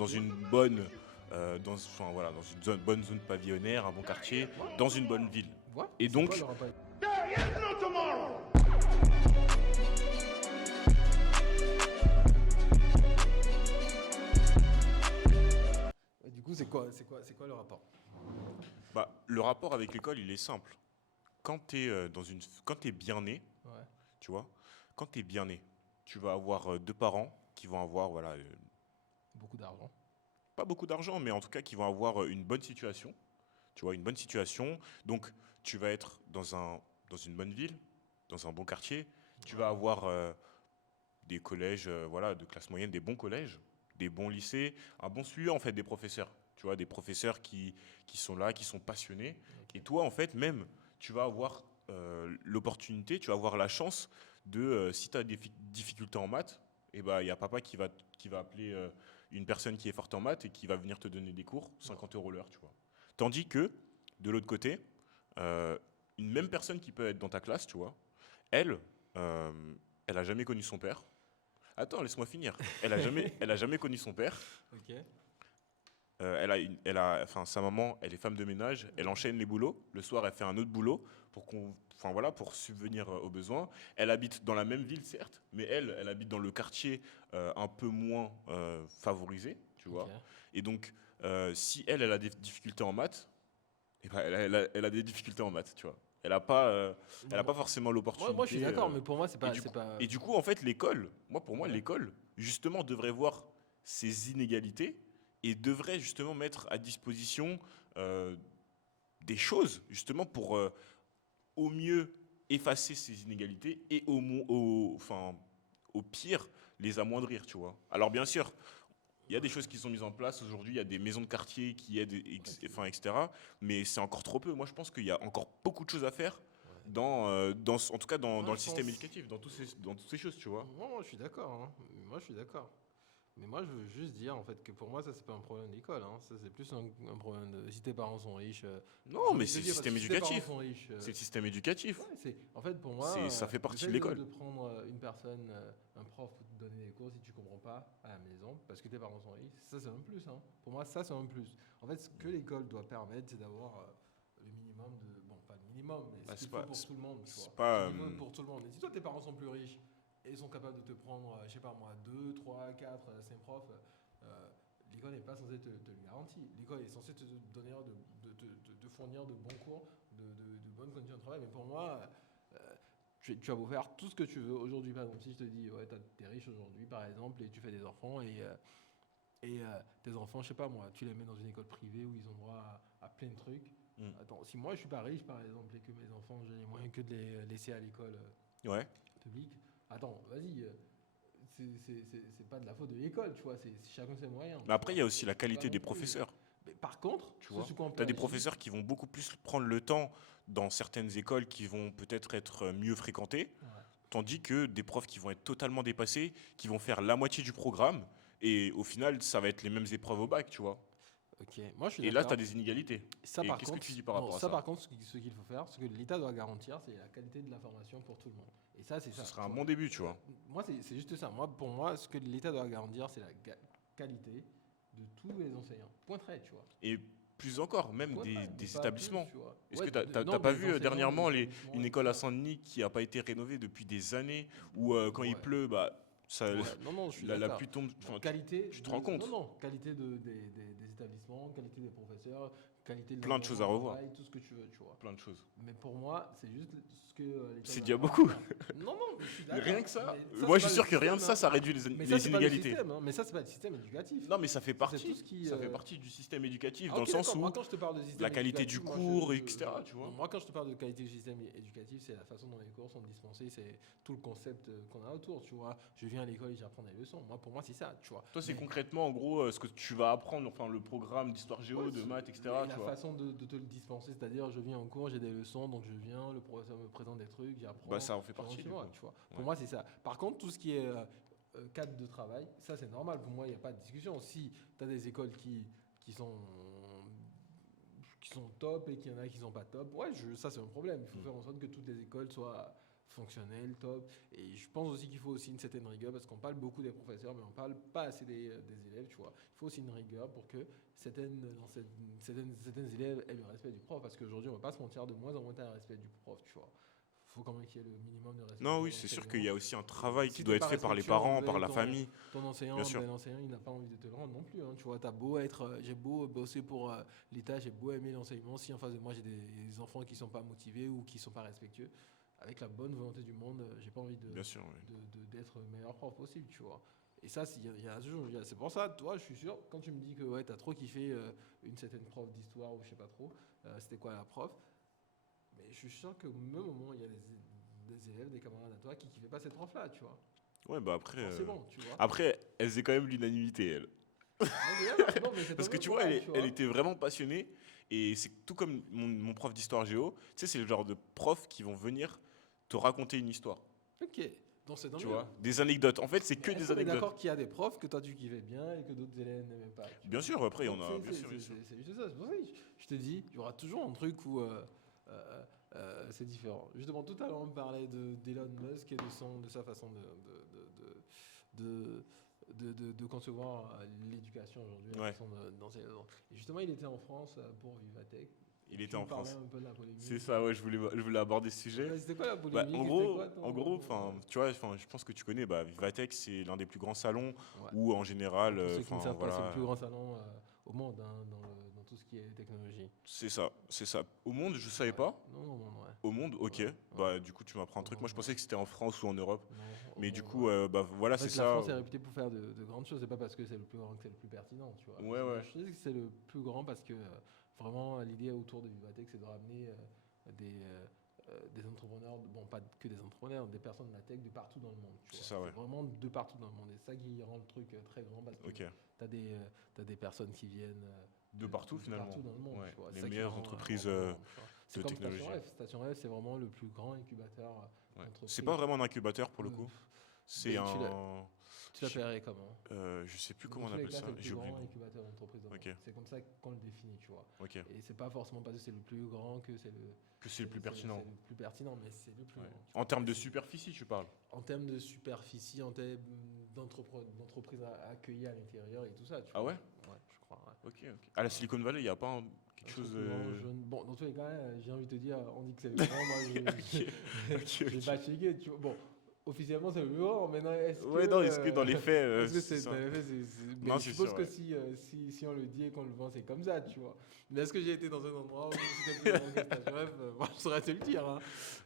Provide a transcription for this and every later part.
dans une bonne, enfin, voilà, dans une bonne zone pavillonnaire, un bon quartier, dans une bonne ville. Ouais, Et c'est quoi donc, le rapport? Ouais, du coup, c'est quoi le rapport? bah, le rapport avec l'école, il est simple. Quand tu es quand t'es bien né, Ouais, tu vois, quand tu es bien né, tu vas avoir deux parents qui vont avoir, voilà, beaucoup d'argent. pas beaucoup d'argent, mais en tout cas qui vont avoir une bonne situation. Tu vois, une bonne situation. Donc, tu vas être dans une bonne ville, dans un bon quartier. Tu vas avoir des collèges, voilà, de classe moyenne, des bons collèges, des bons lycées, un bon suivi en fait des professeurs. Tu vois, des professeurs qui sont là, qui sont passionnés. Ok. Et toi, en fait, même, tu vas avoir l'opportunité, tu vas avoir la chance de, si tu as des difficultés en maths, et ben, il y a papa qui va appeler une personne qui est forte en maths et qui va venir te donner des cours, Ouais. 50 € l'heure, tu vois. Tandis que, de l'autre côté, euh, une même personne qui peut être dans ta classe, tu vois, elle, euh, elle a jamais connu son père. Attends, laisse-moi finir. Elle a jamais connu son père. Ok. Enfin, sa maman, elle est femme de ménage. Elle enchaîne les boulots. Le soir, elle fait un autre boulot enfin voilà, pour subvenir aux besoins. Elle habite dans la même ville, certes, mais elle habite dans le quartier un peu moins favorisé, tu Ok. vois. Et donc, si elle a des difficultés en maths, eh ben, elle a des difficultés en maths, tu vois. Elle a pas Moi, forcément moi, je suis l'opportunité. d'accord, mais pour moi, c'est Et pas, c'est pas. et du coup, en fait, pour moi, Ouais. l'école, justement, devrait voir ces inégalités et devrait justement mettre à disposition euh, des choses, justement, pour au mieux effacer ces inégalités et enfin, au pire, les amoindrir, tu vois. Alors, bien sûr, il y a des choses qui sont mises en place aujourd'hui, il y a des maisons de quartier qui aident, Ouais, enfin, etc. Mais c'est encore trop peu. Moi, je pense qu'il y a encore beaucoup de choses à faire ouais. en tout cas dans Moi, le je système pense. éducatif, dans toutes ces choses, tu vois. Moi, je suis d'accord, hein. Moi, je suis d'accord. Mais moi, je veux juste dire, en fait, que pour moi, ça, c'est pas un problème d'école, hein. Ça, c'est plus un problème de. Si tes parents sont riches. J'ai Non, mais envie de te c'est le dire, parce que système si tes parents éducatif. sont riches. C'est le système éducatif. Ouais, c'est. En fait, pour moi, Ça fait le partie fait de de l'école. prendre une personne, un prof, pour te donner des cours, si tu comprends pas à la maison, parce que tes parents sont riches, ça, c'est un plus, hein. Pour moi, ça, c'est un plus. En fait, ce que l'école doit permettre, c'est d'avoir le minimum de. Bon, pas le minimum, mais ce Bah, qu'il faut pour tout le monde, tu vois. Ce pas, qu'il faut pour tout le monde. Et si toi, tes parents sont plus riches et sont capables de te prendre, je sais pas moi, 2, 3, 4, 5 profs, l'école n'est pas censée te le garantir. L'école est censée te donner, de fournir de bons cours, de bonnes conditions de travail. Mais pour moi, euh, tu vas beau faire tout ce que tu veux aujourd'hui. Par exemple, si je te dis, ouais, t'es riche aujourd'hui, par exemple, et tu fais des enfants, et tes enfants, je sais pas moi, tu les mets dans une école privée où ils ont droit à plein de trucs. hmm. Attends, si moi je suis pas riche, par exemple, et que mes enfants, j'ai les moyens que de les laisser à l'école Ouais. publique, attends, vas-y, c'est pas de la faute de l'école, tu vois, c'est chacun ses moyens, Mais tu après, il vois. y a aussi la Faut pas qualité non des plus. professeurs, Mais par contre, tu ce vois. sur quoi on Tu peut as des agir, professeurs qui vont beaucoup plus prendre le temps dans certaines écoles qui vont peut-être être mieux fréquentées, ouais. tandis que des profs qui vont être totalement dépassés, qui vont faire la moitié du programme, et au final, ça va être les mêmes épreuves au bac, tu vois. Ok, moi je suis Et là, tu as d'accord. des inégalités. Ça Et par qu'est-ce que contre, tu dis par non, rapport à ça ça? par contre, ce qu'il faut faire, ce que l'État doit garantir, c'est la qualité de la formation pour tout le monde. Et ça, c'est Ce ça, serait tu un vois. bon début, tu Euh, vois. Moi, c'est juste ça. Moi, pour moi, ce que l'État doit garantir, c'est la qualité de tous les enseignants. Point trait, tu vois. Et plus encore, même Point trait, mais des pas plus, établissements. tu vois. Est-ce Ouais, que t'as non, pas des vu enseignants, des dernièrement établissements une et tout école à ça. Saint-Denis qui n'a pas été rénovée depuis des années, où quand il Ouais, pleut, bah, ça, ouais, non, non, je suis la d'accord. pluie tombe. Bon, Enfin, qualité tu te rends de, non, compte? non, qualité des établissements, qualité des professeurs, qualité de Plein de choses l'environnement à de revoir. travail, tout ce que tu veux, tu vois. Plein de choses. Mais pour moi, c'est juste ce que l'État C'est doit déjà beaucoup. garantir. Non, non, mais je suis Rien d'accord. que ça. Mais ça, Moi, c'est je suis pas le sûr que rien de système, ça, hein. ça réduit Mais ça, les c'est pas le inégalités. système, hein. Mais ça, c'est pas le système éducatif. Non, mais ça fait Ça, c'est partie. tout ce qui. Ça fait partie du système éducatif, Ah, dans le ok, sens d'accord. Moi, où quand je te parle de la système qualité du éducatif, moi, cours, etc., tu non, vois. moi, quand je te parle de qualité du système éducatif, c'est la façon dont les cours sont dispensés, c'est tout le concept qu'on a autour, tu vois. Je viens à l'école et j'apprends des leçons. Moi, pour moi, c'est ça, tu vois. Toi, c'est Mais concrètement, en gros, ce que tu vas apprendre, enfin, le programme d'histoire ouais, géo, de maths, etc., la tu vois. façon de te le dispenser, c'est-à-dire je viens en cours, j'ai des leçons, donc je viens, le professeur me présente des trucs, Bah, j'apprends, ça en fait je rentre partie, chez du moi, coup. tu vois. Pour Ouais. moi, c'est ça. Par contre, tout ce qui est cadre de travail, ça c'est normal. Pour moi, il n'y a pas de discussion. Si tu as des écoles qui sont top et qu'il y en a qui sont pas top, ouais, ça c'est un problème. Il faut Mm. faire en sorte que toutes les écoles soient fonctionnel, top. Et je pense aussi qu'il faut aussi une certaine rigueur parce qu'on parle beaucoup des professeurs, mais on parle pas assez des élèves, tu vois. Il faut aussi une rigueur pour que certaines élèves aient le respect du prof parce qu'aujourd'hui, on va pas se mentir, de moins en moins, t'as le respect du prof, tu vois. Faut quand même qu'il y ait le minimum de respect Non, pour oui, c'est sûr qu'il l'enseignant. y a aussi un Et travail qui si doit t'es être pas fait par les respectueux parents, par envers la famille. ton Bien enseignant, sûr. ben l'enseignant il n'a pas envie de te le rendre non plus. Hein, tu vois, t'as beau être, j'ai beau bosser pour l'État, j'ai beau aimer l'enseignement, si en face de moi j'ai des enfants qui sont pas motivés ou qui sont pas respectueux, avec la bonne volonté du monde, j'ai pas envie Bien sûr, oui. d'être le meilleur prof possible, tu vois. Et ça, il y a toujours, c'est pour ça, toi, je suis sûr, quand tu me dis que ouais, t'as trop kiffé une certaine prof d'histoire ou je sais pas trop, c'était quoi la prof, mais je suis sûr qu'au même moment, il y a des élèves, des camarades à toi qui kiffaient pas cette prof-là, tu vois. Ouais, bah après, Forcément, tu vois. après, elle faisait quand même l'unanimité, elle. Non, mais d'accord, non, mais c'est tant Parce que mieux tu pour vois, elle, tu elle vois. était vraiment passionnée. Et c'est tout comme mon prof d'histoire géo. Tu sais, c'est le genre de prof qui vont venir te raconter une histoire. Ok, donc c'est tant Tu mieux. vois, des anecdotes. En fait, c'est Mais que est-ce des qu'on est anecdotes. d'accord qu'il y a des profs que toi tu kiffais bien et que d'autres élèves n'aimaient pas, tu Bien vois. sûr, après, il y en Donc a, bien sûr, bien sûr. c'est juste ça, c'est pour ça que je te dis, il y aura toujours un truc où c'est différent. Justement, tout à l'heure on parlait d'Elon Musk et de sa façon de, de concevoir l'éducation aujourd'hui, la Ouais, façon d'enseigner. Et justement, il était en France pour Vivatech. il était Tu me en parlais France. un peu de la C'est polémique. ça, ouais, je voulais aborder ce sujet. Mais c'était quoi la Bah, polémique et c'était quoi en ton... gros, enfin, tu vois, enfin, je pense que tu connais, bah, Vivatech, c'est l'un des plus grands salons Ouais. où, en général, Pour ceux qui ne enfin, savent pas, c'est le voilà, plus grand salon au monde hein, dans tout ce qui est technologie. c'est ça, c'est ça. Au monde, je savais Ouais. pas. Non, au monde, ouais. Au monde, ok. Ouais, ouais. Bah, du coup, tu m'apprends un Au truc. Moi, monde, je ouais. pensais que c'était en France ou en Europe. Non, au Mais du monde, coup, ouais. bah, voilà, En c'est fait, la ça. France est réputée pour faire de grandes choses. C'est pas parce que c'est le plus grand que c'est le plus pertinent, tu vois. Ouais, ouais. Je dis que c'est le plus grand parce que vraiment l'idée autour de Vivatech, c'est de ramener des entrepreneurs, bon pas que des entrepreneurs, des personnes de la tech de partout dans le monde, tu C'est vois. ça, ouais. C'est vraiment de partout dans le monde. Et c'est ça qui rend le truc très grand parce que Ok. t'as des personnes qui viennent De partout, de finalement. partout dans le monde, Ouais. tu vois. C'est Les ça qui meilleures rend entreprises vraiment grand, tu vois. C'est de comme Station technologie. F. Station F, c'est vraiment le plus grand incubateur Ouais. C'est pas d'entreprise. vraiment un incubateur pour le Euh, coup. C'est mais un. tu Je sais l'appellerais comment? je sais plus Mais dans comment on tous les appelle cas, ça. c'est le plus J'ai oublié grand le nom. incubateur d'entreprise au monde. Ok. C'est comme ça qu'on le définit, tu vois. Ok. Et c'est pas forcément parce que c'est le plus grand que Que c'est le plus pertinent. c'est le plus pertinent, mais c'est le plus Ouais. grand. Tu En vois. termes de superficie, tu parles. En termes de superficie, en termes d'entreprises à accueillir à l'intérieur et tout ça, tu Ah vois. ouais? Ouais, je crois. Ouais. Ok, ok. À la Silicon Valley, il n'y a pas quelque Un chose. truc grand, jaune. Bon, dans tous les cas, j'ai envie de te dire, on dit que c'est le plus grand. Moi, Ok, ok, j'ai ok. pas checké. Tu vois. Bon, officiellement, c'est le plus grand. Maintenant, Ouais, non, est-ce que dans les faits, est-ce que c'est c'est dans ça? les faits, mais Non, je c'est suppose sûr, que ouais. si on le dit et qu'on le vend, c'est comme ça, tu vois. Mais est-ce que j'ai été dans un endroit où c'était plus grand que Station F? Moi, je saurais te le dire. Hein.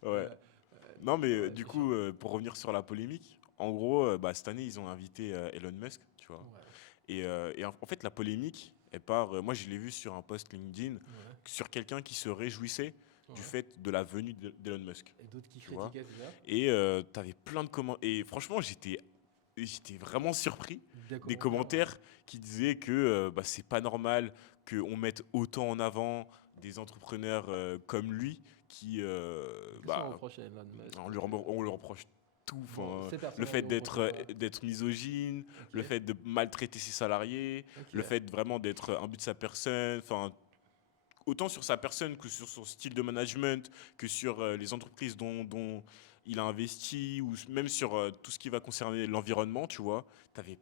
Ouais. Euh, Non, mais ouais, du c'est chiant. coup, pour revenir sur la polémique, en gros, bah, cette année, ils ont invité Elon Musk, tu vois. Ouais, Et en fait, la polémique, elle part. Moi, je l'ai vu sur un post LinkedIn, ouais, sur quelqu'un qui se réjouissait du ouais. fait de la venue d'Elon Musk, Et d'autres qui tu vois. critiquaient, c'est ça? Et t'avais plein de commentaires. Et franchement, j'étais vraiment surpris Des des commentaires, ouais. commentaires qui disaient que bah, c'est pas normal qu'on mette autant en avant des entrepreneurs comme lui qui, Qu'est-ce qu'on bah, reproche à Elon Musk? on lui reproche tout. Bon, Enfin, ces le personnes-là lui fait reprochent quoi? d'être misogyne, Ok, le fait de maltraiter ses salariés, ok. le fait vraiment d'être imbu de sa personne. Enfin, autant sur sa personne que sur son style de management, que sur les entreprises dont il a investi, ou même sur tout ce qui va concerner l'environnement, tu vois. Tu avais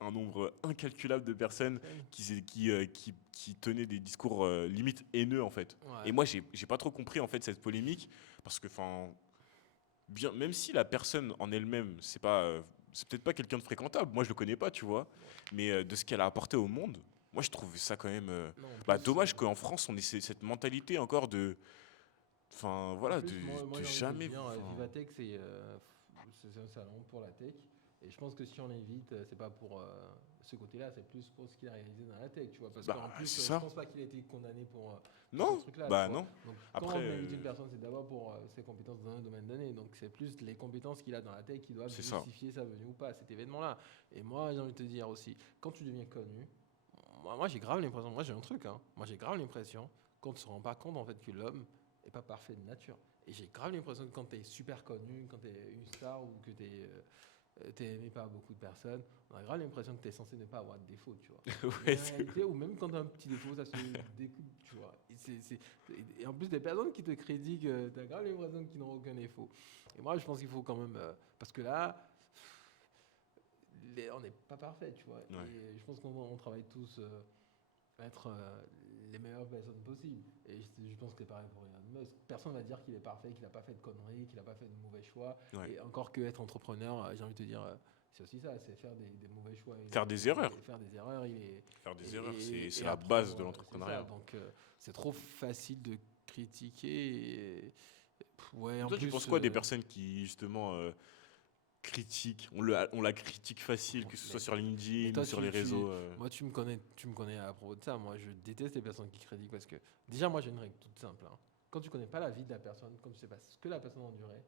un nombre incalculable de personnes Ok. qui tenaient des discours limite haineux, en fait. Et Ouais. moi, j'ai pas trop compris, en fait, cette polémique, parce que, enfin, bien, même si la personne en elle-même, c'est peut-être pas quelqu'un de fréquentable, moi je le connais pas, tu vois, Ouais. mais de ce qu'elle a apporté au monde, moi je trouve ça quand même, Non, bah, dommage qu'en France on ait cette mentalité encore de, enfin en voilà, plus, moi de j'ai envie de te jamais, dire, enfin, Vivatech, c'est un salon pour la tech. Et je pense que si on l'invite, c'est pas pour ce côté-là, c'est plus pour ce qu'il a réalisé dans la tech, tu vois. Parce bah qu'en plus, c'est je ça, pense pas qu'il a été condamné pour ce non, truc-là, tu bah vois. non, Donc, quand après on invite une personne, c'est d'abord pour ses compétences dans un domaine donné. Donc, c'est plus les compétences qu'il a dans la tech qui doivent c'est ça, justifier sa venue ou pas à cet événement-là. Et moi, j'ai envie de te dire aussi, quand tu deviens connu, moi j'ai grave l'impression, moi j'ai un truc, hein, moi j'ai grave l'impression qu'on ne se rend pas compte en fait que l'homme est pas parfait de nature. Et j'ai grave l'impression que quand tu es super connu, quand tu es une star ou que tu es tu es aimé par beaucoup de personnes, on a grave l'impression que tu es censé ne pas avoir de défaut, tu vois. Mais Ouais, en réalité, ou même quand tu as un petit défaut, ça se découpe, tu vois. Et en plus, des personnes qui te critiquent, tu as grave l'impression qu'ils n'ont aucun défaut. Et moi, je pense qu'il faut quand même. Parce que là, on n'est pas parfait, tu vois. ouais. Et je pense qu'on travaille tous à être les meilleures personnes possibles. Et je pense que c'est pareil pour Elon Musk. Personne ne va dire qu'il est parfait, qu'il n'a pas fait de conneries, qu'il n'a pas fait de mauvais choix. Ouais. Et encore que être entrepreneur, j'ai envie de te dire, c'est aussi ça, c'est faire des mauvais choix. Faire des erreurs. Faire des erreurs. Faire des erreurs, c'est Et la apprendre, base de c'est ça. l'entrepreneuriat. Donc, c'est trop facile de critiquer. Ouais, en Toi, tu plus, penses quoi des personnes qui, justement, critiquent, on la critique facile, que ce soit mais, sur mais LinkedIn ou toi, sur les réseaux moi, tu me connais à propos de ça. Moi, je déteste les personnes qui critiquent parce que, déjà, moi, j'ai une règle toute simple, hein. Quand tu connais pas la vie de la personne, quand tu sais pas ce que la personne a enduré,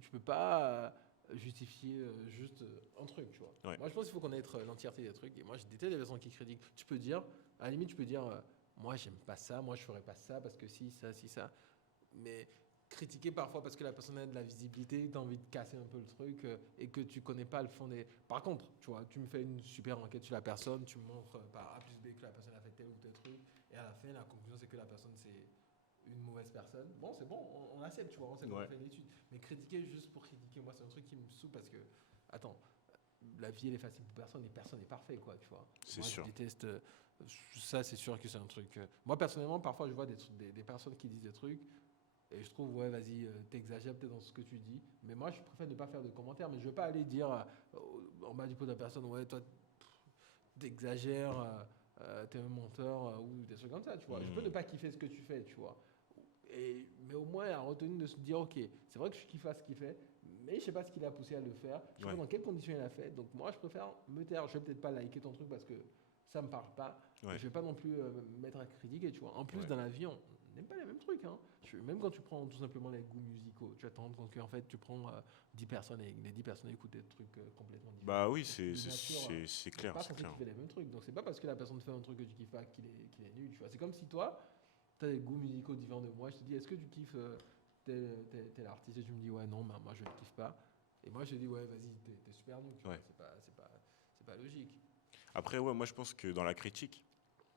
tu peux pas justifier juste un truc, tu vois. Ouais. Moi, je pense qu'il faut connaître l'entièreté des trucs. Et moi, je déteste les personnes qui critiquent. Tu peux dire, à la limite, tu peux dire, moi, j'aime pas ça, moi, je ferais pas ça parce que si, ça. Mais critiquer parfois parce que la personne a de la visibilité, tu as envie de casser un peu le truc et que tu connais pas le fond des. Par contre, tu vois, tu me fais une super enquête sur la personne, tu me montres par A plus B que la personne a fait tel ou tel truc, et à la fin, la conclusion c'est que la personne c'est une mauvaise personne. Bon, c'est bon, on accepte, tu vois, on sait qu'on a Ouais. fait une étude. Mais critiquer juste pour critiquer, moi c'est un truc qui me saoule parce que, attends, la vie elle est facile pour personne et personne n'est parfait, quoi, tu vois. C'est Moi sûr. je déteste. Ça, c'est sûr que c'est un truc. Moi personnellement, parfois je vois des personnes qui disent des trucs. Et je trouve, ouais, vas-y, t'exagères peut-être dans ce que tu dis. Mais moi, je préfère ne pas faire de commentaires. Mais je ne veux pas aller dire en bas du pot de la personne, ouais, toi, t'exagères, t'es un menteur ou des trucs comme ça, tu vois. Je peux ne Hmm. pas kiffer ce que tu fais, tu vois. Mais au moins, à retenir de se dire, ok, c'est vrai que je kiffe pas ce qu'il fait, mais je sais pas ce qui l'a poussé à le faire. Je sais Ouais. pas dans quelles conditions il a fait. Donc moi, je préfère me taire. Je vais peut-être pas liker ton truc parce que ça me parle pas. Ouais. Et je vais pas non plus me mettre à critiquer, tu vois. En plus, Ouais. dans la vie, on n'aime pas les mêmes trucs, hein. Même quand tu prends tout simplement les goûts musicaux, tu vas te rendre compte qu'en fait, tu prends 10 personnes et les 10 personnes écoutent des trucs complètement différents. Bah oui, Donc, de nature, c'est on n'est clair, pas c'est censé clair. kiffer les mêmes trucs. Donc, c'est pas parce que la personne fait un truc que tu kiffes pas qu'il est nul, tu vois. C'est comme si toi, tu as des goûts musicaux différents de moi. Je te dis, est-ce que tu kiffes tel artiste? Et tu me dis, ouais, non, bah, moi, je ne le kiffe pas. Et moi, je te dis, ouais, vas-y, t'es super nul, tu vois. Ouais. C'est pas logique. Après, ouais, moi je pense que dans la critique,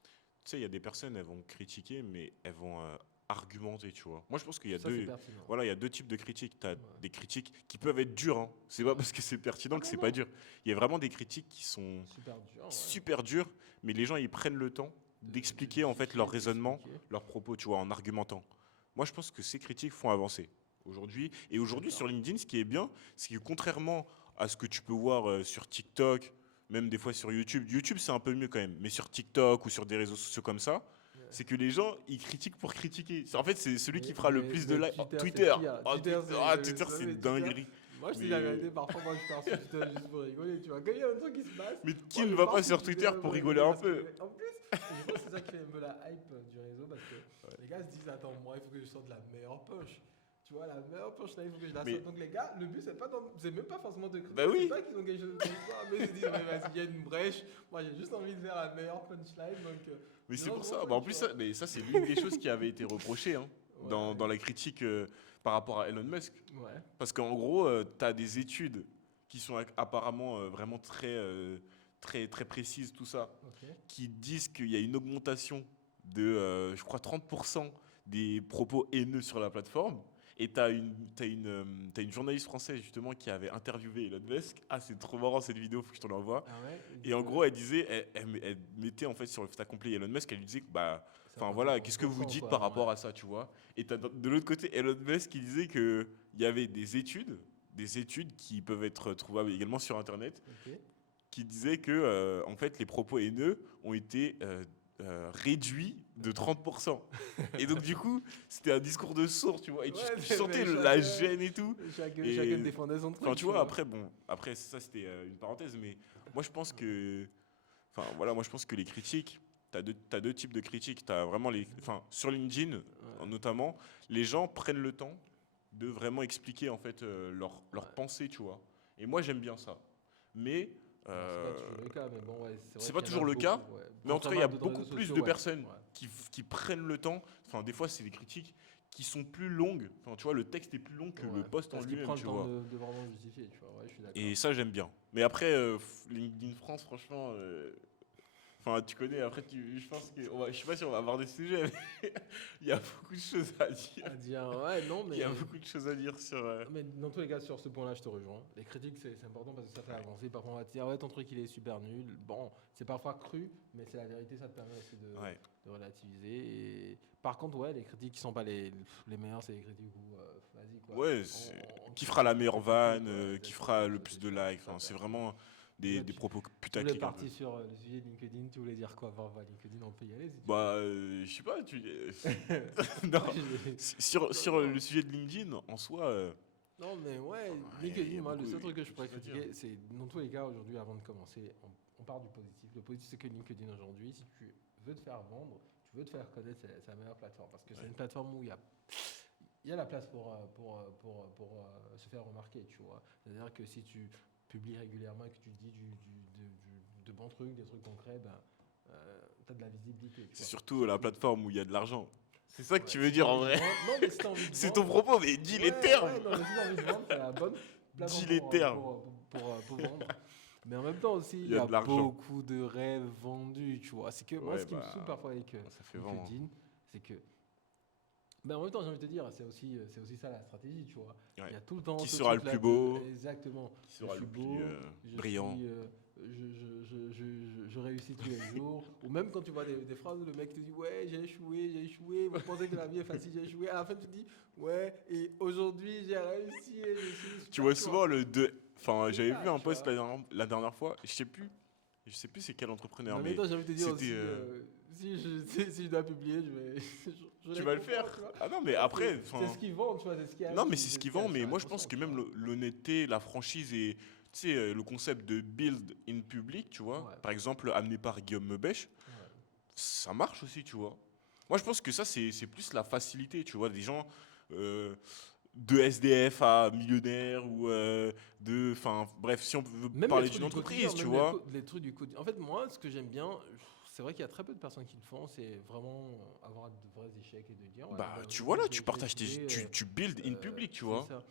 tu sais, il y a des personnes, elles vont critiquer, mais elles vont argumenter, tu vois. Moi je pense qu'il y a Ça, c'est deux, pertinent. voilà, il y a deux types de critiques. Tu as Ouais. des critiques qui peuvent être dures, hein. C'est pas Ouais. parce que c'est pertinent Ah que non, c'est pas non, dur. Il y a vraiment des critiques qui sont super dur, ouais. super dures, mais les gens ils prennent le temps De d'expliquer en fait justifier, leur raisonnement, d'expliquer. leurs propos, tu vois, en argumentant. Moi je pense que ces critiques font avancer aujourd'hui. Et Je suis aujourd'hui sur d'accord. LinkedIn, ce qui est bien, c'est que contrairement à ce que tu peux voir sur TikTok, même des fois sur YouTube, YouTube c'est un peu mieux quand même, mais sur TikTok ou sur des réseaux sociaux comme ça, Ouais. c'est que les gens ils critiquent pour critiquer. En fait, c'est celui qui Mais, fera le mais, plus de mais likes. Oh, Twitter, c'est Twitter. pire. Oh, Twitter, Twitter, non, mais c'est Twitter, dinguerie. moi, je te dis la Mais, vérité, parfois, moi, je pars sur Twitter juste pour rigoler, tu vois. Quand il y a un truc qui se passe, mais qui moi, ne je va pars pas sur Twitter pour rigoler un parce que, peu? en plus, je pense que c'est ça qui fait un peu la hype du réseau parce que les gars se disent, attends, moi, il faut que je sorte la meilleure poche. Tu vois, la meilleure poche, là, il faut que je la Mais sorte. Donc, les gars, le but, c'est même pas forcément de bah critiquer, c'est oui. pas qu'ils ont quelque chose de l'histoire, mais ils se disent, ouais, vas-y, il y a une brèche. Moi, j'ai juste envie de faire la meilleure punchline, donc Mais je c'est pour lance mon ça. Bah, truc, en tu plus, vois. mais ça c'est l'une des choses qui avait été reprochée hein, dans Ouais, la critique par rapport à Elon Musk. ouais, Parce qu'en gros, tu as des études qui sont apparemment vraiment très précises, tout ça, ok. qui disent qu'il y a une augmentation de, je crois, 30% des propos haineux sur la plateforme. Et t'as une journaliste française justement qui avait interviewé Elon Musk. Ah, c'est trop marrant cette vidéo, faut que je te l'envoie. Ah ouais, il Et dit en que gros, elle disait, elle mettait en fait sur le fait accompli Elon Musk, elle lui disait que bah, c'est un enfin peu voilà, trop, qu'est-ce que trop vous fort, dites quoi, par rapport ouais. à ça, tu vois? Et t'as de l'autre côté Elon Musk qui disait que il y avait des études qui peuvent être trouvables également sur Internet, Ok. qui disaient que en fait les propos haineux ont été réduits de 30%. Et donc du coup, c'était un discours de sourd, tu vois, et Ouais, tu sentais mais la gêne et tout. chacun Et défendait son enfin, truc, tu tu vois, vois. après bon, après ça c'était une parenthèse, mais moi je pense que enfin voilà, moi je pense que les critiques, t'as deux types de critiques. T'as vraiment enfin sur LinkedIn Ouais, notamment, les gens prennent le temps de vraiment expliquer en fait leur ouais. pensée, tu vois. Et moi j'aime bien ça. Mais Alors, c'est pas euh, toujours le cas, mais bon, ouais, c'est vrai c'est pas qu'il y en a toujours le beaucoup, cas. ouais. Mais en tout cas, il Contrairement y à a d'autres beaucoup réseaux plus sociaux, de ouais. personnes Ouais. qui prennent le temps. Enfin, des fois, c'est des critiques qui sont plus longues. Enfin, tu vois, le texte est plus long que le post en Parce qu'il lui-même, prend le tu temps vois. de vraiment justifier, tu vois. Ouais, je suis d'accord. Et ça, j'aime bien. Mais après, LinkedIn France, franchement, enfin, tu connais, après, je pense que, je sais pas si on va avoir des sujets, mais il y a beaucoup de choses à dire. À dire, ouais, non, Il mais. y a beaucoup de choses à dire sur. Mais dans tous les cas, sur ce point-là, je te rejoins. Les critiques, c'est important parce que ça fait Ouais. avancer. Parfois, on va te dire, ouais, ton truc, il est super nul. Bon, c'est parfois cru, mais c'est la vérité, ça te permet aussi Ouais. de relativiser. Et par contre, ouais, les critiques qui sont pas les meilleures, c'est les critiques où, vas-y, quoi. Ouais, qui fera la meilleure vanne, qui fera le plus de likes. Enfin, c'est vraiment Déjà, des propos tu voulais putaclic un peu. partir sur le sujet de LinkedIn, tu voulais dire quoi? Bah, LinkedIn, on peut y aller si tu Bah, je sais pas, non, veux. sur Non, le sujet de LinkedIn, en soi, non, mais ouais, enfin, il y LinkedIn, a moi, le beaucoup, seul il y a truc que beaucoup je de pourrais choses à dire. critiquer, c'est dans tous les cas, aujourd'hui, avant de commencer, on part du positif. Le positif, c'est que LinkedIn, aujourd'hui, si tu veux te faire vendre, tu veux te faire connaître, c'est la meilleure plateforme. Parce que c'est Ouais. une plateforme où il y a la place se faire remarquer, tu vois. C'est-à-dire que si tu publies régulièrement et que tu dis de bons trucs, des trucs concrets, ben, tu as de la visibilité, tu C'est vois. surtout la Surtout. plateforme où il y a de l'argent. C'est ça que Ouais, tu veux si tu as dire en envie de vrai. vendre. Non, mais si tu as envie de C'est ton vendre. propos, mais dis les Ouais, termes. ouais, non, mais si tu as envie de vendre, c'est la bonne Dis plateforme les termes. pour vendre. Mais en même temps aussi, Il il y y a a de l'argent. beaucoup de rêves vendus, tu vois. C'est que moi, Ouais, ce qui me saoule bah, parfois avec ça fait vendre. LinkedIn, c'est que. Ben, en même temps, j'ai envie de te dire, c'est aussi ça la stratégie, tu vois. Il y Ouais. a tout le temps Qui ce sera le truc-là plus de. beau, Exactement. qui Je sera suis le plus beau, je brillant. suis. Je réussis tous les jours. Ou même quand tu vois des phrases où le mec te dit, ouais, j'ai échoué, vous pensez que la vie est facile, j'ai échoué. À la fin, tu te dis, ouais, et aujourd'hui, j'ai réussi et je suis Tu super, vois tu vois. souvent le de. Enfin, C'est j'avais vu ça, un tu post vois. la dernière fois. Je sais plus c'est quel entrepreneur, Mais en même mais temps, j'ai envie de te dire c'était. aussi, si je dois publier, je Tu les vas le comprends, tu faire. vois. Ah non, mais Ouais, après, c'est ce enfin. qu'ils vendent, tu vois, c'est ce qui Non, mais attire, c'est ce c'est ce qui qui vend. Mais attire moi, je pense l'attention, que tu même vois. l'honnêteté, la franchise et tu sais, le concept de build in public, tu vois, Ouais, par exemple, amené par Guillaume Mebèche, ouais. ça marche aussi, tu vois. Moi, je pense que ça, c'est plus la facilité, tu vois, des gens euh, de SDF à millionnaire ou enfin, bref, si on veut Même les parler trucs d'une du quotidien, entreprise, tu même vois, les trucs du quotidien. En fait, moi, ce que j'aime bien, c'est vrai qu'il y a très peu de personnes qui le font, c'est vraiment avoir de vrais échecs et de dire, ouais, bah, bah, tu vois aujourd'hui, là, j'ai tu j'ai partages échoué. tu build in public, tu C'est vois. ça.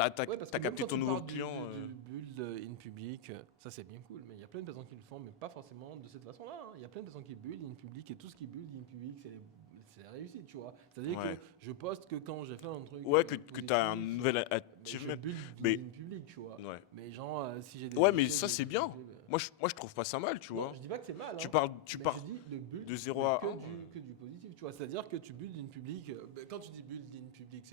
Ouais, parce T'as que même capté quand ton tu nouveau parles client. du build in public, ça c'est bien cool, mais il y a plein de personnes qui le font, mais pas forcément de cette façon-là, hein. Il y a plein de personnes qui build in public et tout ce qui build in public, c'est la réussite, tu vois. C'est-à-dire que Ouais. je poste que quand j'ai fait un truc Ouais, que t'as un positif, nouvel ben, je achievement. build Mais, in public, tu vois. ouais. Mais genre, si j'ai des Ouais, mais échecs, ça, des c'est bien. difficultés, ben, Moi, je trouve pas ça mal, tu non, vois. je dis pas que c'est mal, hein, Tu mais je pars dis le build, de zéro mais à que 1. du positif, tu vois. C'est-à-dire que tu build in public, ben, quand tu dis build in public,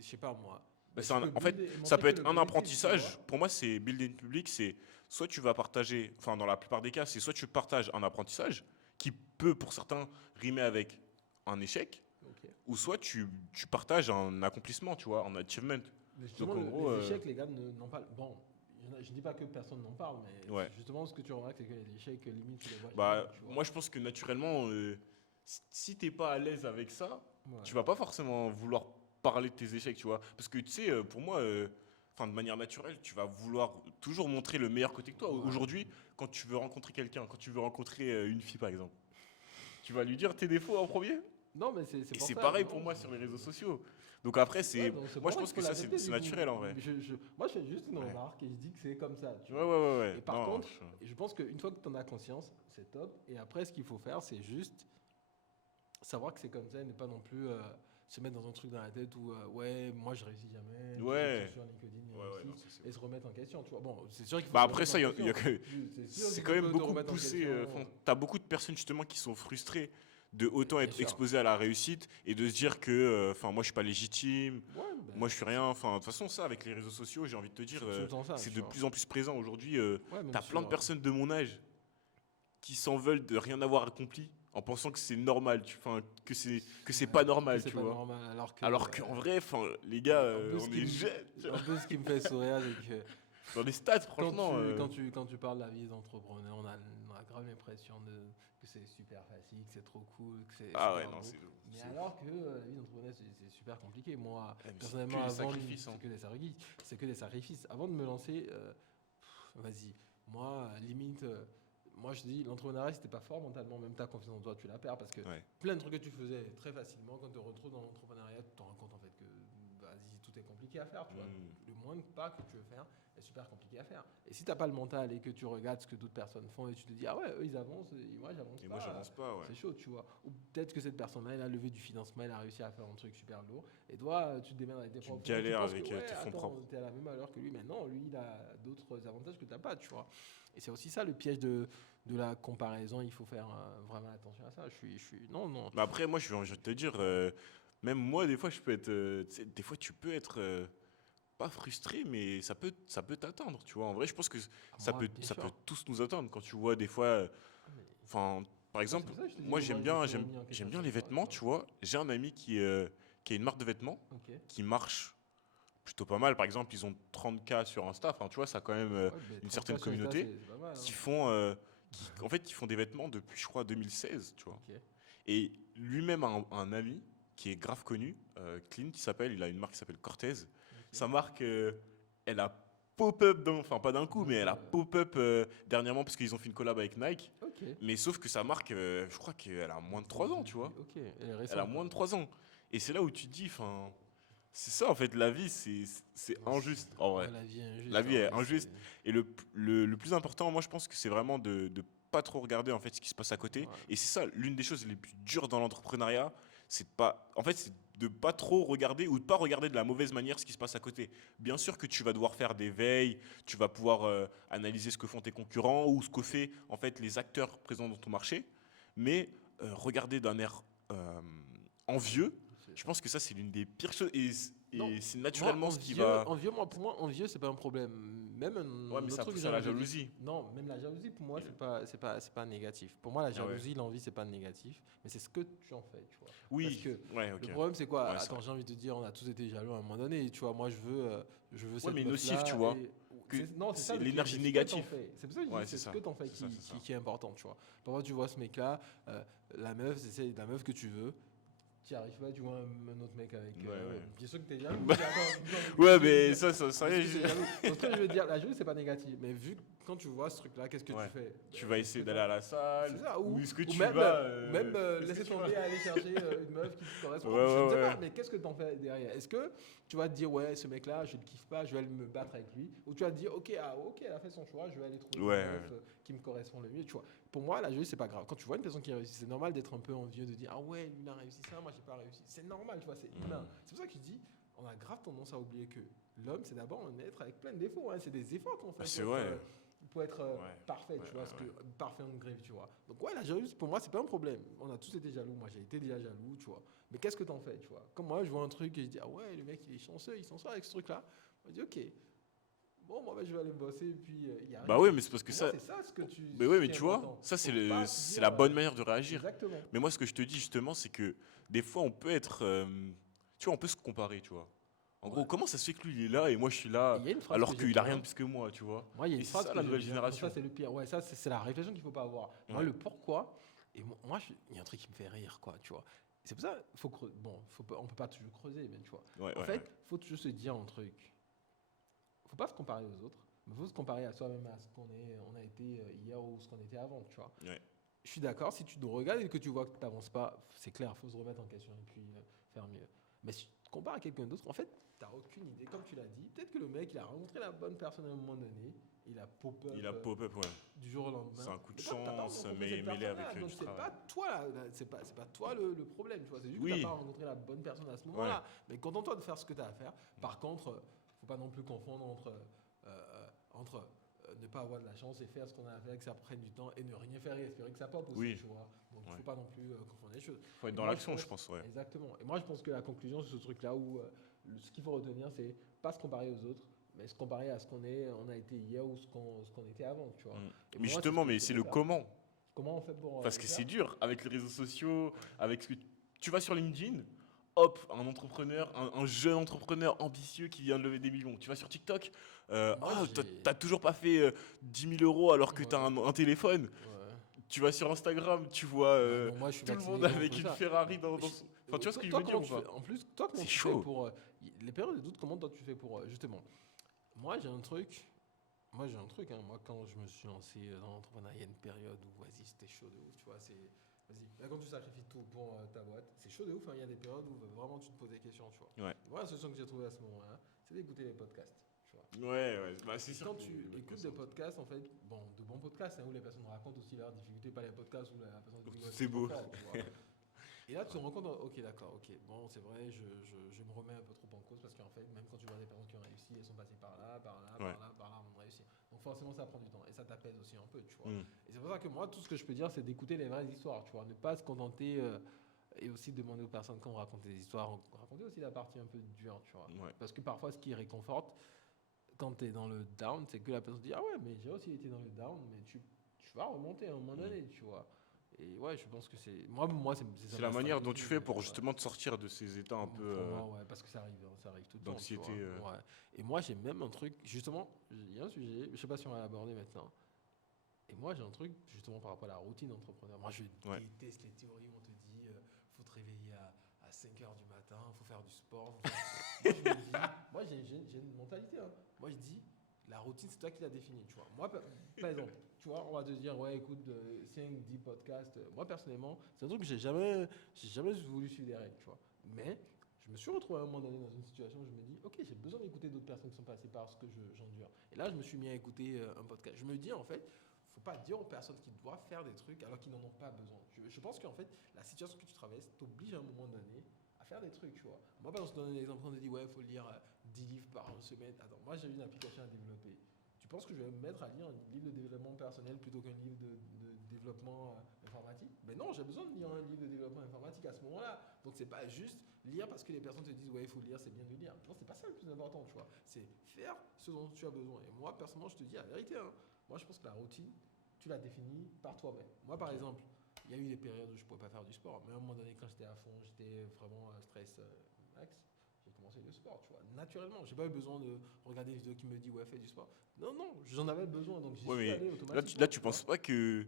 je sais pas moi. Bah, Ben, tu peux en fait, build et ça montrer peut que être le un positif, tu vois. apprentissage. Pour moi, c'est building public, c'est soit tu vas partager, enfin dans la plupart des cas, c'est soit tu partages un apprentissage qui peut pour certains rimer avec un échec, Ok. ou soit tu partages un accomplissement, tu vois, un achievement. Mais justement, Donc en gros, les échecs, les gars n'en parlent. Bon, je dis pas que personne n'en parle, mais ouais. justement, ce que tu remarques, c'est que les échecs, limite, tu les vois jamais, Bah, tu vois. moi je pense que naturellement, si t'es pas à l'aise avec ça, Ouais. tu vas pas forcément vouloir parler de tes échecs, tu vois. Parce que tu sais, pour moi, enfin de manière naturelle, tu vas vouloir toujours montrer le meilleur côté que toi. Ouais. Aujourd'hui, quand tu veux rencontrer quelqu'un, quand tu veux rencontrer une fille par exemple, tu vas lui dire tes défauts en premier. Non, mais c'est Et pour c'est ça. pareil pour Non, moi sur les réseaux sociaux. Donc après, ouais, donc c'est moi pour je ça pense qu'il faut que ça l'accepter, c'est du coup. naturel en vrai. Moi, je fais juste une Ouais. remarque et je dis que c'est comme ça, tu Ouais, vois. ouais, ouais, ouais. Et par Non, contre, je pense qu'une fois que tu en as conscience, c'est top. Et après, ce qu'il faut faire, c'est juste savoir que c'est comme ça et ne pas non plus se mettre dans un truc dans la tête où, ouais, moi, je réussis jamais. Tous ceux qui sont ouais, sur LinkedIn, ils ouais, non, réussissent. ça, c'est Et ouf. se remettre en question, tu vois. Bon, c'est sûr qu'il faut Bah se après remettre ça, en il y a question. que C'est sûr c'est qu'il quand faut même te beaucoup remettre en poussé. question. Enfin, t'as beaucoup de personnes justement qui sont frustrées de autant Bien être sûr. exposées à la réussite et de se dire que, enfin, moi je suis pas légitime, Ouais, moi ben, je suis rien. Enfin, de toute façon, ça avec les réseaux sociaux, j'ai envie de te dire, c'est tout le temps ça, c'est tu de vois. plus en plus présent aujourd'hui. Ouais, même T'as plein de sur. personnes de mon âge qui s'en veulent de rien avoir accompli en pensant que c'est normal, enfin, que c'est pas Que normal, c'est tu pas vois. normal, alors que. Alors qu'en vrai, enfin, les gars, En plus, on est jeunes. Tu vois. en plus, ce qui me fait sourire, c'est que Dans les stats, franchement. quand tu parles de la vie d'entrepreneur, on a grave l'impression que c'est super facile, que c'est trop cool, que c'est Ah ouais, super non, beau. c'est Mais ouf. alors que la vie d'entrepreneur, c'est super compliqué. Moi, Eh, mais c'est que personnellement, des avant, sacrifices, hein. c'est que des sacrifices. C'est que des sacrifices. Avant de me lancer, vas-y, moi, limite, moi je dis, l'entrepreneuriat, si t'es pas fort mentalement, même ta confiance en toi, tu la perds parce que Ouais. plein de trucs que tu faisais très facilement, quand tu te retrouves dans l'entrepreneuriat, tu te rends compte en fait que vas-y, tout est compliqué à faire, tu vois. Mm. Le moindre pas que tu veux faire est super compliqué à faire. Et si t'as pas le mental et que tu regardes ce que d'autres personnes font et tu te dis, ah ouais, eux ils avancent et moi j'avance Et pas, moi, j'avance pas, ouais. c'est chaud, tu vois. Ou peut-être que cette personne-là, elle a levé du financement, elle a réussi à faire un truc super lourd. Et toi, tu te démerdes avec tes Tu propres moyens, tu galères penses avec que ouais, tes fonds attends, propres. t'es à la même valeur que lui, mais non, lui il a d'autres avantages que t'as pas, tu vois. Et c'est aussi ça le piège de la comparaison, il faut faire vraiment attention à ça. Non, non. Mais après, moi, je vais te dire, même moi, des fois, je peux être, tu sais, des fois, tu peux être pas frustré, mais ça peut t'atteindre, tu vois. En vrai, je pense que Moi, bien ça peut sûr. tous nous atteindre quand tu vois des fois, Ah, mais enfin, par moi, c'est exemple, pour ça que je te dis, moi, moi, je me suis remis en j'aime question bien sur les moi, tu vêtements, vois. tu vois. J'ai un ami qui a une marque de vêtements Ok. qui marche plutôt pas mal. Par exemple, ils ont 30K sur Insta, enfin, tu vois, ça a quand même Ouais, mais une 30K certaine sur Insta, communauté c'est pas mal, qui hein. font, en fait, qui font des vêtements depuis, je crois, 2016, tu vois. Ok. Et lui-même a un ami qui est grave connu, Clint, il s'appelle, il a une marque qui s'appelle Cortez. Ok. Sa marque, elle a pop-up, enfin pas d'un coup, D'un mais elle coup, a pop-up dernièrement parce qu'ils ont fait une collab avec Nike. ok. Mais sauf que sa marque, je crois qu'elle a moins de 3 ans, tu vois. Ok, elle est Elle a récente, moins quoi. de 3 ans. Et c'est là où tu te dis, enfin, c'est ça en fait, la vie, c'est Non, injuste en vrai. ouais, la vie est La injuste, vie en est vrai, c'est... injuste. Et le plus important, moi, je pense que c'est vraiment de pas trop regarder en fait ce qui se passe à côté. Ouais. Et c'est ça, l'une des choses les plus dures dans l'entrepreneuriat, c'est de pas, en fait, c'est de pas trop regarder ou de pas regarder de la mauvaise manière ce qui se passe à côté. Bien sûr que tu vas devoir faire des veilles, tu vas pouvoir analyser ce que font tes concurrents ou ce que fait en fait les acteurs présents dans ton marché, mais regarder d'un air envieux, je pense que ça c'est l'une des pires choses Non, et c'est moi, naturellement ce qui va. pour moi, envieux, c'est pas un problème. Même Ouais, mais un autre ça truc que pousse j'ai à la envie de dire, jalousie. non, même la jalousie, pour moi, c'est pas négatif. Pour moi, la Ah ouais. jalousie, l'envie, c'est pas négatif, mais c'est ce que tu en fais, tu vois. Parce Oui, que ouais, le ok. problème, c'est quoi? Ouais, c'est Attends, vrai. j'ai envie de te dire, on a tous été jaloux à un moment donné, tu vois. Moi, je veux Ouais, cette mais nocif, tu meuf-là, vois. et Que non, c'est ça c'est le pire, l'énergie c'est ce que t'en négative. fais. C'est pour ça que je dis, Ouais, c'est c'est ce ça. que t'en fais C'est ça, c'est ça. qui est important, tu vois. Parfois, tu vois ce mec-là, la meuf, c'est la meuf que tu veux. Tu arrives pas, tu vois un autre mec avec. Ouais, ouais. Bien sûr que t'es jaloux. Bah, Attends, non, mais ouais, ce que je veux mais dire, ça bien y sûr est. que t'es jaloux. Donc, ce que je veux dire, la jalousie, c'est pas négatif. Mais vu que quand tu vois ce truc-là, qu'est-ce que tu Ouais. fais? Tu vas Est-ce que essayer d'aller à la c'est salle, ça, ou est-ce que ou tu même, vas. Est-ce que laisser tu vas. tomber, aller chercher une meuf qui te Ouais, correspond. Je ouais, ne sais pas, ouais. mais qu'est-ce que t'en fais derrière? Est-ce que tu vas te dire, ouais, ce mec-là, je le kiffe pas, je vais aller me battre avec lui? Ou tu vas te dire, ok, ok, elle a fait son choix, je vais aller trouver Ouais, une ouais. meuf qui me correspond le mieux, tu vois. Pour moi, la jalousie, c'est pas grave. Quand tu vois une personne qui réussit, c'est normal d'être un peu envieux, de dire, ah ouais, lui, il a réussi ça, moi, j'ai pas réussi. C'est normal, tu vois, c'est humain. Mm. C'est pour ça que je dis, on a grave tendance à oublier que l'homme, c'est d'abord un être avec plein de défauts, hein. C'est des efforts qu'on Ah, fait c'est vrai. pour être Ouais. parfait, Ouais, tu vois, ouais, ce que ouais. parfait en grève, tu vois. Donc ouais, la jalousie pour moi c'est pas un problème. On a tous été jaloux, moi j'ai été déjà jaloux, tu vois. Mais qu'est-ce que t'en fais, tu vois? Comme moi je vois un truc et je dis ah ouais le mec il est chanceux, il s'en sort avec ce truc-là. Je dis ok, bon moi ben, je vais aller bosser et puis y Bah arriver. ouais, mais c'est parce que Pour moi ça. c'est ça Mais ouais, ce mais qui est tu vois, important. ça Faut pas se c'est dire la bonne manière de réagir. exactement. Mais moi, ce que je te dis justement, c'est que des fois, on peut être. Tu vois, on peut se comparer, tu vois. En gros, Ouais. comment ça se fait que lui, il est là et moi, je suis Et là il y a une phrase que alors j'aime qu'il a rien de bien. plus que moi, tu vois. Moi, il y a Et une c'est phrase ça que la j'aime nouvelle bien. Moi, ça, génération. c'est le pire. Ouais, ça, c'est la réflexion qu'il faut pas avoir. Moi, Ouais, le pourquoi, et moi, il y a un truc qui me fait rire, quoi, tu vois. C'est pour ça, bon, on peut pas toujours creuser, mais tu vois. ouais, En ouais, fait, ouais. faut toujours se dire un truc. Faut pas se comparer aux autres, mais faut se comparer à soi-même, à ce on a été hier ou ce qu'on était avant, tu vois. Ouais. Je suis d'accord, si tu te regardes et que tu vois que tu n'avances pas, c'est clair, il faut se remettre en question et puis faire mieux. Mais si tu te compares à quelqu'un d'autre, en fait, tu n'as aucune idée. Comme tu l'as dit, peut-être que le mec, il a rencontré la bonne personne à un moment donné, il a pop-up Il a pop-up, ouais. du jour au C'est lendemain. un coup de Mais toi, tu n'as pas chance, rencontré mais cette mêlé personne-là, avec donc du c'est travail. pas toi, c'est pas toi le problème. Tu vois. C'est juste que tu n'as Oui, pas rencontré la bonne personne à ce ouais. moment-là. Mais contente-toi de faire ce que tu as à faire. Par contre, faut pas non plus confondre entre ne pas avoir de la chance et faire ce qu'on a à faire, que ça prenne du temps et ne rien faire et espérer que ça pop aussi, Oui, tu vois. Donc il ouais. faut pas non plus confondre les choses. Faut être Et dans moi l'action, je pense, ouais. exactement. Et moi je pense que la conclusion c'est ce truc-là où ce qu'il faut retenir c'est pas se comparer aux autres, mais se comparer à ce on a été hier ou ce qu'on était avant, tu vois. Mm. Et Mais moi c'est ce justement, que mais j'essaie c'est de le faire. comment. Comment on fait pour Parce le que faire? c'est dur avec les réseaux sociaux, Ouais. avec ce que tu vas sur LinkedIn, hop, un entrepreneur, un jeune entrepreneur ambitieux qui vient de lever des millions. Tu vas sur TikTok, Moi j'ai t'as toujours pas fait 10 000 euros alors que t'as ouais, un téléphone. ouais. Tu vas sur Instagram, tu vois Ouais, non, moi je suis tout le vacciné monde contre avec une ça. Ferrari Mais dans son... Enfin, tu vois ce que je toi, veux dire comment ou tu pas? fais? En plus, toi, comment C'est tu fais chaud. pour les périodes de doute? Comment toi tu fais pour justement? Moi, j'ai un truc. moi j'ai un truc, hein. Moi quand je me suis lancé dans l'entrepreneuriat, il y a une période où vas-y c'était chaud de ouf, tu vois, vas-y, là quand tu sacrifies tout pour ta boîte, c'est chaud de ouf, hein. Il y a des périodes où vraiment tu te poses des questions, tu vois. Ouais. Moi la solution que j'ai trouvée à ce moment-là, c'est d'écouter les podcasts, tu vois. Ouais. Bah, c'est Et sûr quand que tu écoutes des podcasts, en fait, bon, de bons podcasts, hein, où les personnes racontent aussi leurs difficultés, pas les podcasts où la personne dit ouais, c'est trop beau. fort, tu vois. Et là, tu te rends compte, ok, d'accord, ok, bon, c'est vrai, je me remets un peu trop en cause parce qu'en fait, même quand tu vois des personnes qui ont réussi, elles sont passées par là, Ouais. avant de réussir. Donc forcément, ça prend du temps et ça t'apaise aussi un peu, tu vois. Mm. Et c'est pour ça que moi, tout ce que je peux dire, c'est d'écouter les vraies histoires, tu vois, ne pas se contenter et aussi demander aux personnes quand on raconte des histoires, raconter aussi la partie un peu dure, tu vois. Ouais. Parce que parfois, ce qui réconforte, quand tu es dans le down, c'est que la personne dit ah ouais, mais j'ai aussi été dans le down, mais tu vas remonter à un moment donné, tu vois. Et ouais, je pense que c'est moi ça C'est ma la manière dont tu stratégie, fais pour ouais. justement te sortir de ces états un peu Pour moi, ouais, parce que ça arrive tout le temps, tu d'anxiété. vois. Ouais. Et moi j'ai même un truc, justement, il y a un sujet, je sais pas si on va l'aborder maintenant. Et moi j'ai un truc justement par rapport à la routine d'entrepreneur. Moi je Ouais. déteste les théories où on te dit faut te réveiller à 5h du matin, faut faire du sport. Moi je me dis, moi j'ai une mentalité, hein. Moi je dis la routine, c'est toi qui l'as définie, tu vois. Moi, par exemple, tu vois, on va te dire, ouais, écoute, 5, 10 podcasts. Moi, personnellement, c'est un truc que j'ai jamais voulu suivre des règles, tu vois. Mais je me suis retrouvé à un moment donné dans une situation où je me dis, ok, j'ai besoin d'écouter d'autres personnes qui sont passées par ce que j'endure. Et là, je me suis mis à écouter un podcast. Je me dis, en fait, faut pas dire aux personnes qui doivent faire des trucs alors qu'ils n'en ont pas besoin. Je pense qu'en fait, la situation que tu traverses t'oblige à un moment donné à faire des trucs, tu vois. Moi, par exemple, je te donne un exemple, on te dit, ouais, il faut lire 10 livres par semaine. Attends, moi, j'ai une application à développer. Tu penses que je vais me mettre à lire un livre de développement personnel plutôt qu'un livre de développement informatique? Mais non, j'ai besoin de lire un livre de développement informatique à ce moment-là. Donc, c'est pas juste lire parce que les personnes te disent, ouais, il faut lire, c'est bien de lire. Non, c'est pas ça le plus important, tu vois. C'est faire ce dont tu as besoin. Et moi, personnellement, je te dis la vérité, hein. Moi, je pense que la routine, tu la définis par toi-même. Moi, par exemple, il y a eu des périodes où je ne pouvais pas faire du sport, mais à un moment donné, quand j'étais à fond, j'étais vraiment stress max, j'ai commencé le sport, tu vois, naturellement. J'ai pas eu besoin de regarder une vidéo qui me dit ouais, fais du sport. Non, j'en avais besoin, donc j'y suis allé automatiquement. Là, tu penses pas que.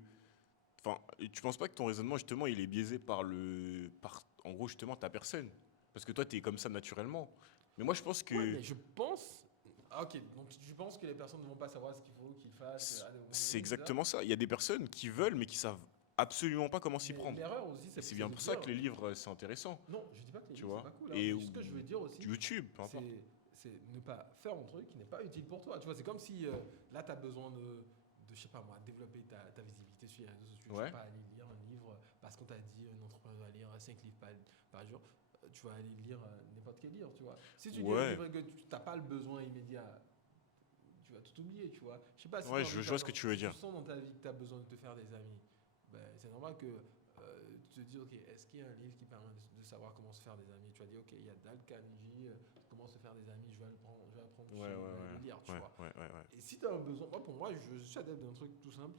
Enfin, tu penses pas que ton raisonnement, justement, il est biaisé par en gros, justement, ta personne. Parce que toi, tu es comme ça naturellement. Mais moi, je pense que. Ouais, mais je pense. Ah, ok, donc tu penses que les personnes ne vont pas savoir ce qu'il faut qu'ils fassent à des moments donnés, C'est exactement ça. Il y a des personnes qui veulent, mais qui savent absolument pas comment s'y Mais prendre. l'erreur aussi, Et c'est bien pour ça que les livres, c'est intéressant. Non, je dis pas que les Tu livres, vois. c'est pas cool. Hein, Et mais ce que je veux dire aussi, YouTube, peu importe. c'est ne pas faire un truc qui n'est pas utile pour toi. Tu vois, c'est comme si là, tu as besoin je sais pas moi, développer ta visibilité sur les réseaux sociaux. Ouais. Tu vas pas aller lire un livre parce qu'on t'a dit un entrepreneur doit lire 5 livres par jour. Tu vas aller lire n'importe quel livre, tu vois. Si tu lis un livre que tu n'as pas le besoin immédiat, tu vas tout oublier, tu vois. Je sais pas si Ouais, je vois ce que tu veux dire. tu sens dans ta vie que tu as besoin de te faire des amis. Ben, c'est normal que tu te dis, ok, est-ce qu'il y a un livre qui permet de savoir comment se faire des amis? Tu vas dire, ok, il y a Dale Carnegie, comment se faire des amis, je vais apprendre, le lire, tu vois. Ouais. Et si tu as un besoin, pour moi, je suis adepte d'un truc tout simple.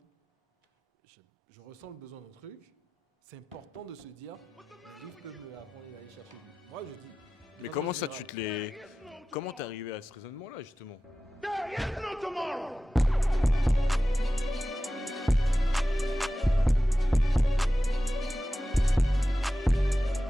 Je ressens le besoin d'un truc. C'est important de se dire, les livres peuvent me apprendre à aller chercher lui. Moi, je dis. Mais comment ça, Comment t'es arrivé à ce raisonnement-là, justement? There is no tomorrow.